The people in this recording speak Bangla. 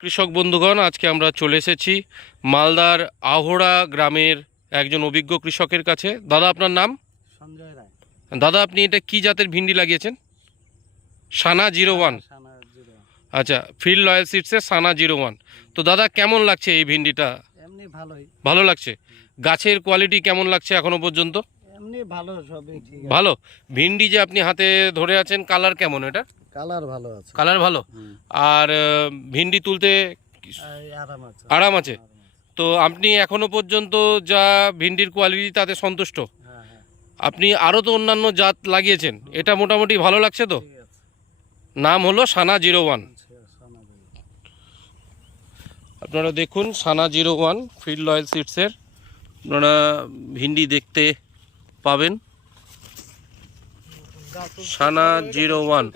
কৃষক বন্ধুগণ, আজকে আমরা চলে এসেছি মালদার আহোড়া গ্রামের একজন অভিজ্ঞ কৃষকের কাছে। দাদা, আপনার নাম? সঞ্জয় রায়। দাদা, আপনি এটা কি জাতের ভিন্ডি লাগিয়েছেন? সানা 01। সানা 01। আচ্ছা, ফিল্ড লয়াল সিডসের সানা 01। তো দাদা, কেমন লাগছে এই ভিন্ডিটা? এমনি ভালোই। ভালো লাগছে। গাছের কোয়ালিটি কেমন লাগছে এখনো পর্যন্ত? এমনি ভালো, সবই ঠিক আছে। ভালো। ভিন্ডি যে আপনি হাতে ধরে আছেন, কালার কেমন এটা? কালার ভালো আছে। কালার ভালো। আর ভিন্ডি তুলতে আরাম আছে। আরাম আছে। তো আপনি এখনো পর্যন্ত যা ভিন্ডির কোয়ালিটি তাতে সন্তুষ্ট? হ্যাঁ হ্যাঁ, আপনি আরও তো অন্যান্য জাত লাগিয়েছেন, এটা মোটামুটি ভালো লাগছে তো? ঠিক আছে। নাম হলো সানা 01। সানা 01। আপনারা দেখুন, সানা 01 ফিল্ড লয়াল সিডসের আপনারা ভিন্ডি দেখতে পাবেন। সানা 01।